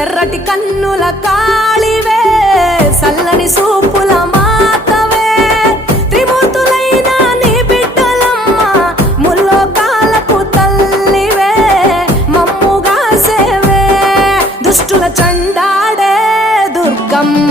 ఎర్రటి కన్నుల కాళివే సల్లని సూపుల మాతవే త్రిమూర్తులైన నీ బిడ్డలమ్మ ముల్లోకాలకు తల్లివే మమ్ముగా సేవే దుష్టుల చండాడే దుర్గమ్మ